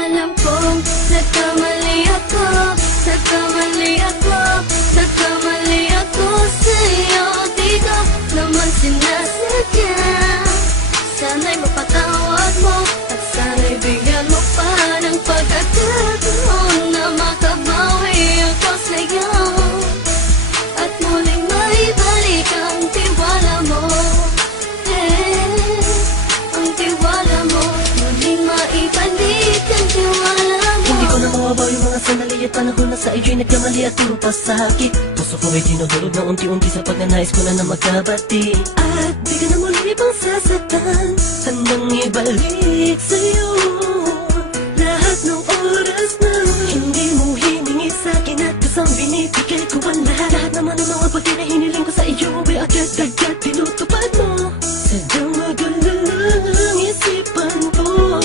Alam kong nagkamali ako, nagkamali ako, nagkamali ako sa'yo. Di ko naman sinasadya. Sana'y mapatawad mo at sana'y bigyan mo pa ng pagkakataon na makabawi ako sa'yo at muling maibalik ang tiwala mo. Ang tiwala mo, muling maibalik ang tiwala mo. Hindi ko na mawabaw yung mga sandali at panahon na sa iyo'y nagkamali at puro pasakit. Puso ko ay dinudulog na unti-unti sa pagnanais ko na magkabati. At di ka na muli pang sasaktan, handang ibalik sa'yo lahat ng oras na hindi mo hiningi sa'kin at kusang binibigay ko ang lahat. Lahat naman ng mga bagay na hiniling ko sa iyo ay agad-agad tinutupad mo. Sadyang magulo lang isipan ko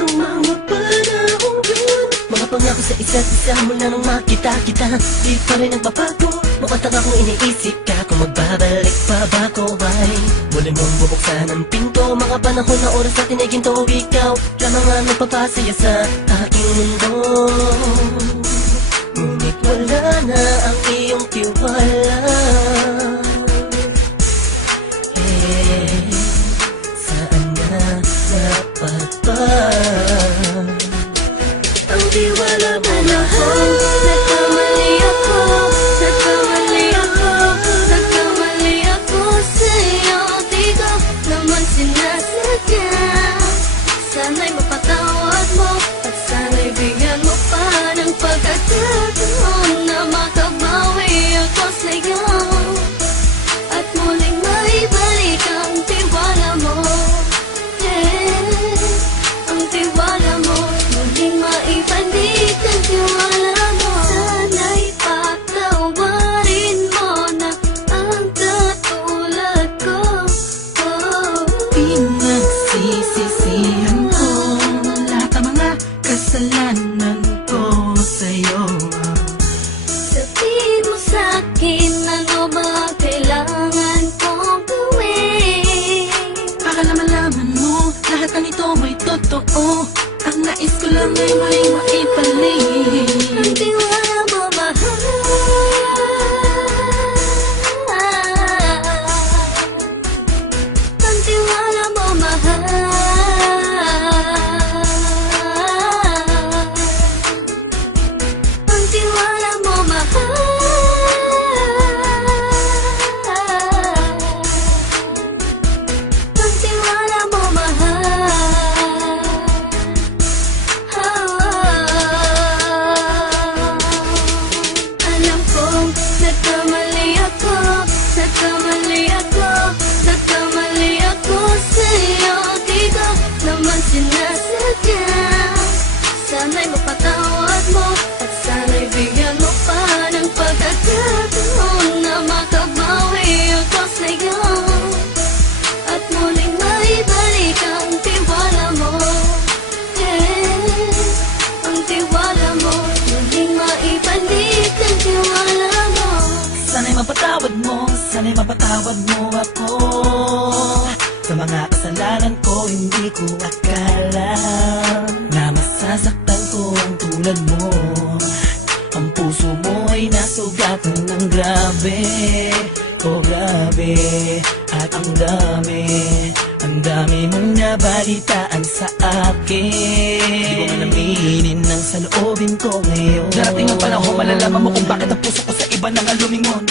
ng mga panahon yun. Mga pangako sa isa't isa mula nung makita kita, di pa rin nagbabago. Makatang akong iniisip ka kung magbabalik pa ba ko ay muli mong bubuksan ang pinto. Mga panahon na oras natin ay ginto, ikaw lamang ang nagpapasaya sa aking mundo. Ngunit wala na ang iyong tiwala. Saan na napagpa ang tiwala mo? Nagkamali ako, nagkamali ako, nagkamali ako sa'yo. Di ko naman sinasadya. Sana'y mapatawad mo at sana'y bigyan mo pa ng pagkakataon na makabawi ako sa'yo at muling maibalik ang tiwala mo. Ang tiwala mo, muling maibalik ang tiwala mo. Sana'y patawarin mo na ang katulad ko. Pinagsisisihan ko lahat ng mga kasalanan ko sa'yo. Sabihin mo sa'kin ano ba kailangan kong gawin. Para malaman mo lahat ng ito ay totoo. Ang nais ko lang ay may maibalik Ang tiwala mo, mahal. Ang tiwala mo, mahal. Ang tiwala mo, mahal. Ang tiwala mo, mahal. Alam kong nagkamali ako, nagkamali ako, nagkamali ako sa'yo. Di ko naman sinasadya. Sana'y mapatawad mo at sana'y bigyan mo pa ng pagkakataon na makabawi ako sa'yo at muling maibalik ang tiwala mo. Ang tiwala mo, muling maibalik ang tiwala mo. Sana'y mapatawad mo, sana'y mapatawad mo ako sa mga kasalanan ko. Hindi ko akala na masasaktan ko ang tulad mo. Ang puso mo ay nasugatan ng grabe, oh grabe. At ang dami mong nabalitaan sa akin. Di ko man aminin ang saloobin ko ngayon. Darating ang panahon, malalaman mo kung bakit ang puso ko sa iba nang alumingon.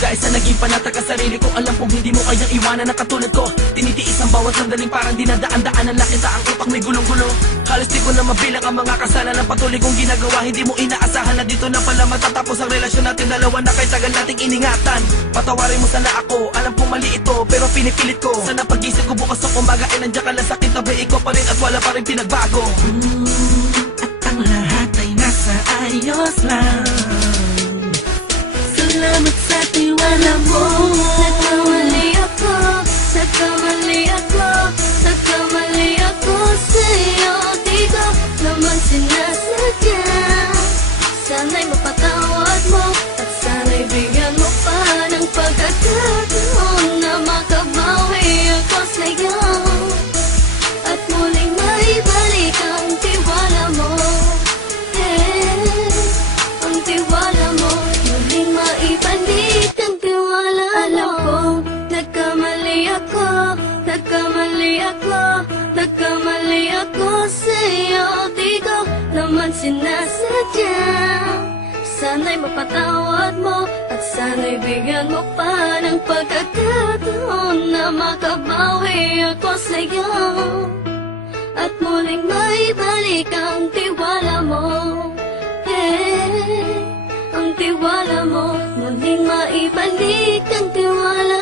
Dahil sa naging panatag ka sarili ko, alam kong hindi mo kayang iwanan na katulad ko. Tinitiis ang bawat sandaling parang dinadaan-daan ang lakita ang utak may gulong-gulo. Halos di ko na mabilang ang mga kasalanan patuloy kong ginagawa. Hindi mo inaasahan na dito na pala matatapos ang relasyon natin dalawa na kay tagal nating iningatan. Patawarin mo sana ako, alam kong mali ito pero pinipilit ko. Sana pag-isip ko bukas ng umaga ay nandiyan ka lang sa akin, tabi ko pa rin at wala pa rin pinagbago. At ang lahat ay nasa ayos lang. Salamat sa tiwala mo. Nagkamali ako, nagkamali ako, nagkamali ako sa'yo. Di ko naman sinasadya. Sana'y mapatawad mo at sana'y bigyan mo pa ng pagkakataon na makabawi ako sa'yo at muling maibalik ang tiwala nagkamali ako sa'yo, di ko naman sinasadya. Sana'y mapatawad mo at sana'y bigyan mo pa ng pagkakataon na makabawi ako sa'yo at muling maibalik ang tiwala mo. Ang tiwala mo, muling maibalik ang tiwala